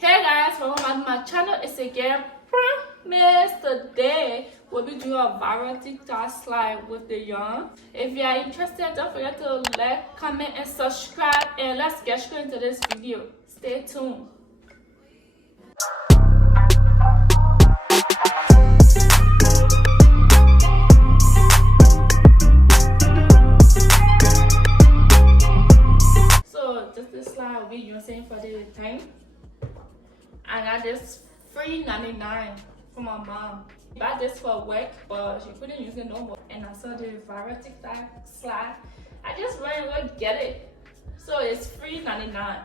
Hey guys, welcome back to my channel. It's again Promise. Today we'll be doing a viral TikTok slide with the yarn. If you are interested, don't forget to like, comment, and subscribe. And let's get straight into this video. Stay tuned. So just this slide will be using for the time. I got this free $3.99 from my mom. I bought this for work, but she couldn't use it no more. And I saw the viral TikTok slide. I just ran and go get it. So it's free $3.99,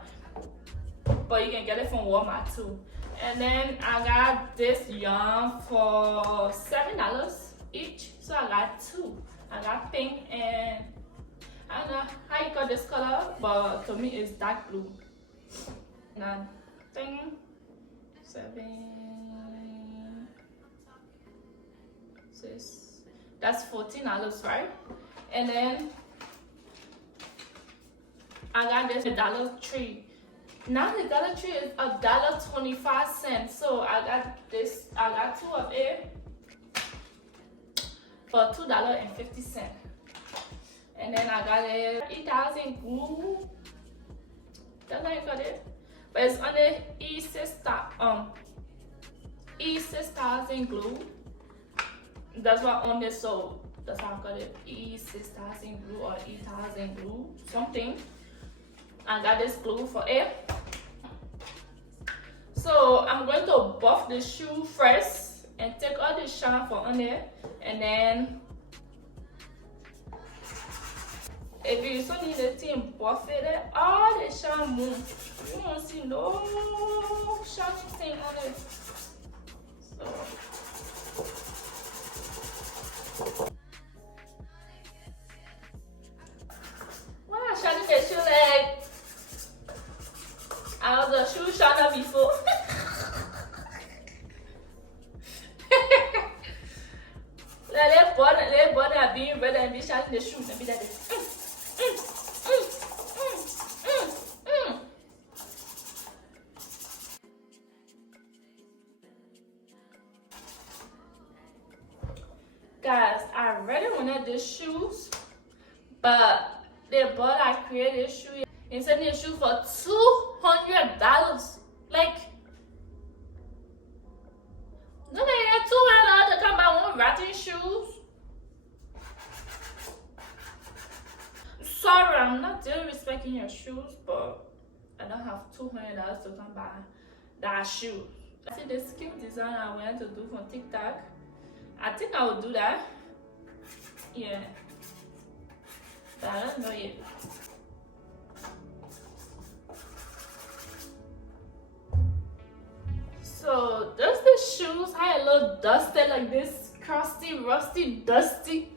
but you can get it from Walmart too. And then I got this yarn for $7 each. So I got two. I got pink and I don't know how you call this color, but to me it's dark blue. And thing. 7, 6. That's $14, right? And then I got this Dollar Tree. Now the Dollar Tree is $1.25. So I got this. I got two of it for $2.50. And then I got it 8,000 glue. That's how you got it. But it's on the E6000 glue. That's what on this, so that's how I got it. E6000 glue or E1000 glue, something. I got this glue for it. So I'm going to buff the shoe first and take all the shine for on there, and then if you so need the team buff it, all the shine move. You won't see no shiny thing on it. So when I shiny the shoe like I was a shoe shiner before. Let bother being ready and be shining the shoe and be like this. Guys, I really wanted these shoes, but the boy I created this shoe and sent me a shoe for $200. Like, no, they had $200 to come buy one rotten shoes. Sorry, I'm not disrespecting your shoes, but I don't have $200 to come buy that shoe. See this cute design I wanted to do from TikTok. I think I will do that. Yeah. But I don't know yet. So there's the shoes. I a little dusty like this. Crusty, rusty, dusty.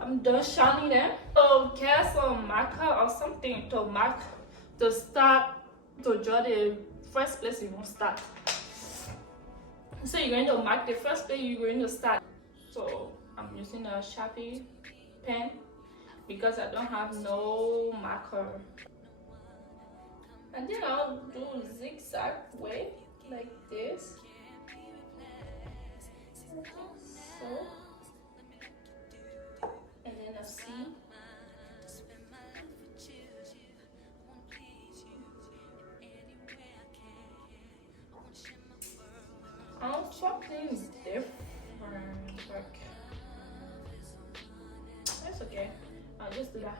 I'm done shining them. So get some marker or something to mark to start to draw the first place you want to start. So you're going to mark the first place you're going to start. So I'm using a Sharpie pen because I don't have no marker. And then I'll do zigzag way like this. So, and then a C. Something different, like that's okay. I'll just do that.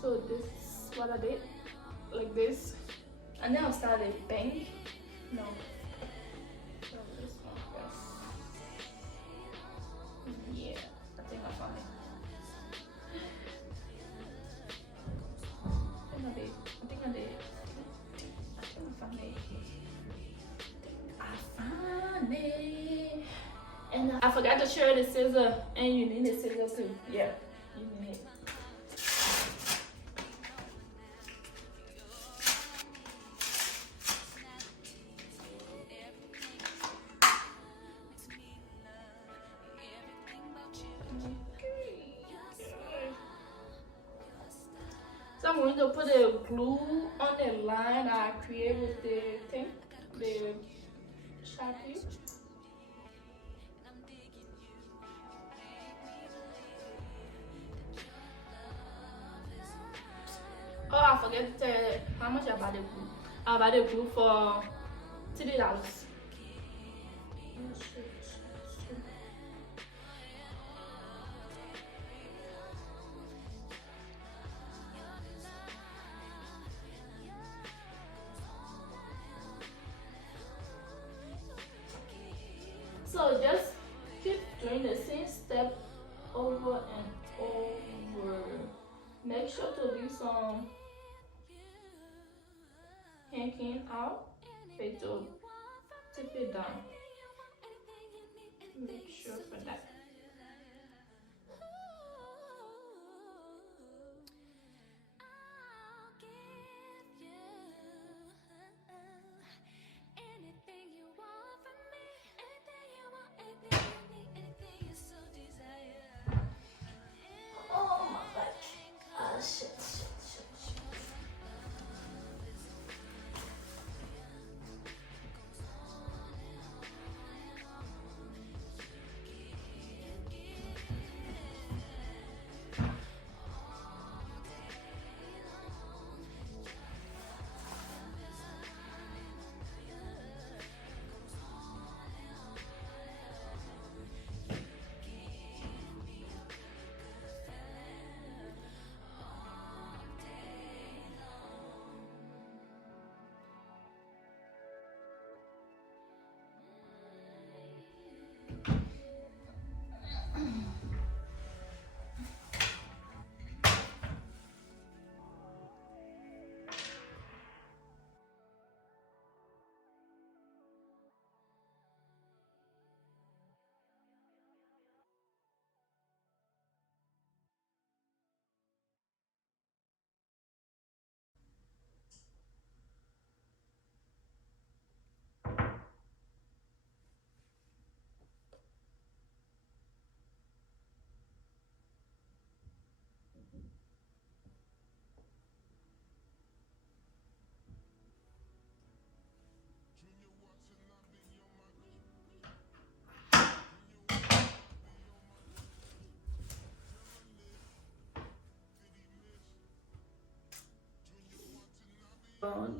So this is what I did, like this, and then I'll start a bang. No, so this one first. Yeah, I think I found it. I think I did. And I forgot to share the scissor, and you need the scissor too. Yeah, you need it. So I'm going to put a glue on the line I create with the thing, the Sharpie. Oh, I forget to tell you how much I bought the glue. I bought the glue for $3. So just keep doing the same step over and over. Make sure to leave some hanging out. Okay, to tip it down. Make sure for that. Oh my back. Ah, shit.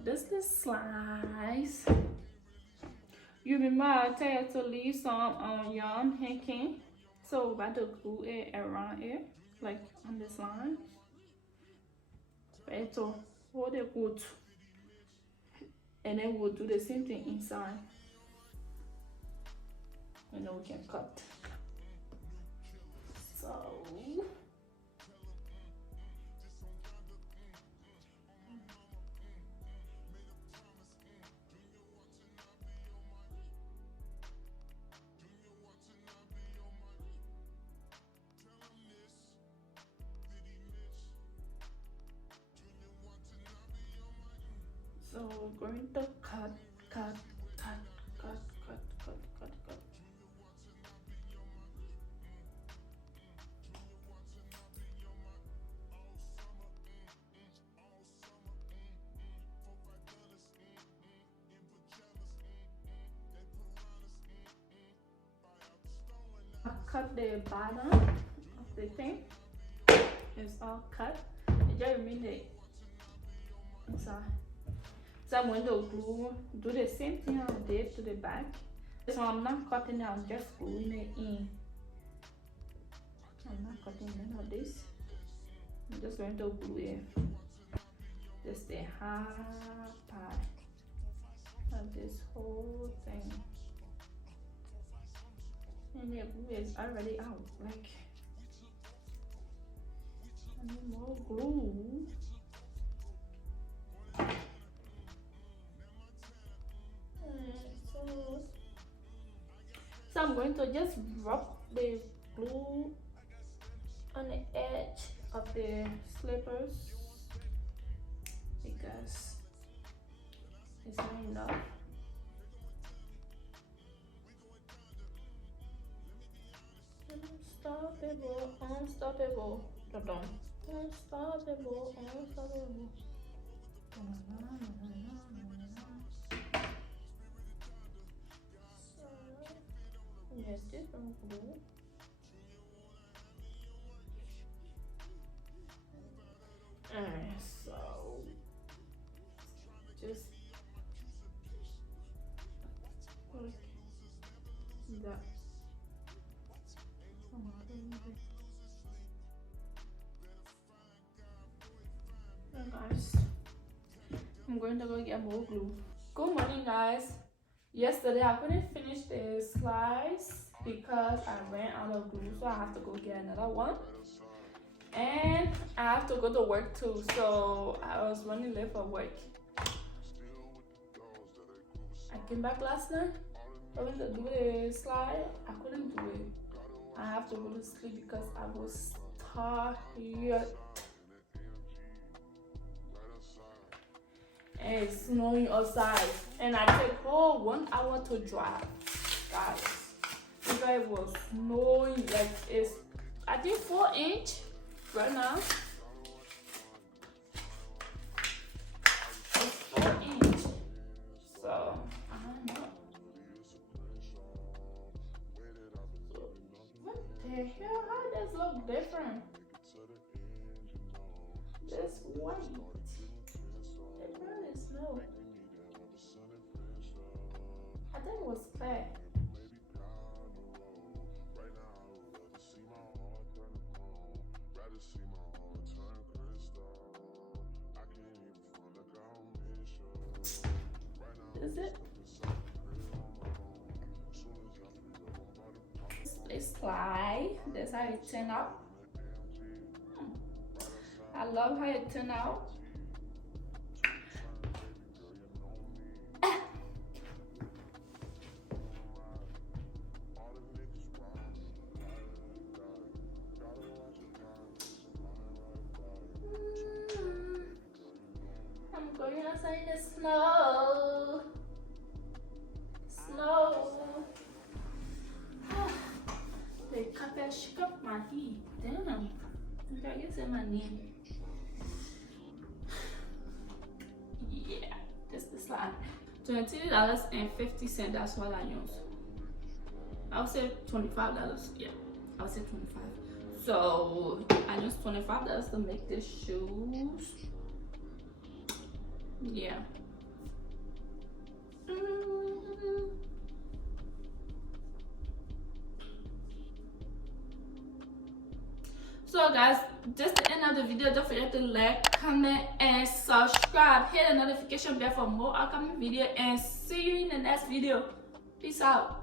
This is slice. You remember I tell you to leave some yarn hanging. So we're about to glue it around it, like on this line. Right, so hold it good. And then we'll do the same thing inside. And then we can cut. So we're going to cut. Cut the bottom of the thing. It's all cut. It just remains the inside. So I'm going to do the same thing I did to the back. So I'm not cutting it, I'm just gluing it in. I'm not cutting none of this. I'm just going to glue it. Just the half part of this whole thing. And the glue is already out. Like, I need more glue. So I'm going to just rub the glue on the edge of the slippers because it's not enough. Unstoppable, unstoppable. Dun-dun. Unstoppable, unstoppable. Yes, different glue. Alright, so just like that. And guys, I'm going to go get more glue. Good morning, guys. Yesterday I couldn't finish the slice because I ran out of glue, so I have to go get another one. And I have to go to work too, so I was running late for work. I came back last night. I went to do the slide. I couldn't do it. I have to go to sleep because I was tired. And it's snowing outside, and I take whole 1 hour to drive, guys, because it was snowing. Like, it's I think 4-inch right now. It's 4-inch, so I don't know. What the hell? How does this look different? This white. No. I think it was clear. Is it? It's slide. That's how it turned out. I love how it turned out. I'm going outside in the snow. Snow. The carpet shook up my feet. Damn. I think I guess in my knee. Yeah, this is the slide. $20.50. That's what I use. I would say $25. Yeah, I would say 25. So I use $25 to make these shoes. Yeah. So guys, just the end of the video. Don't forget to like, comment, and subscribe. Hit the notification bell for more upcoming video, and see you in the next video. Peace out.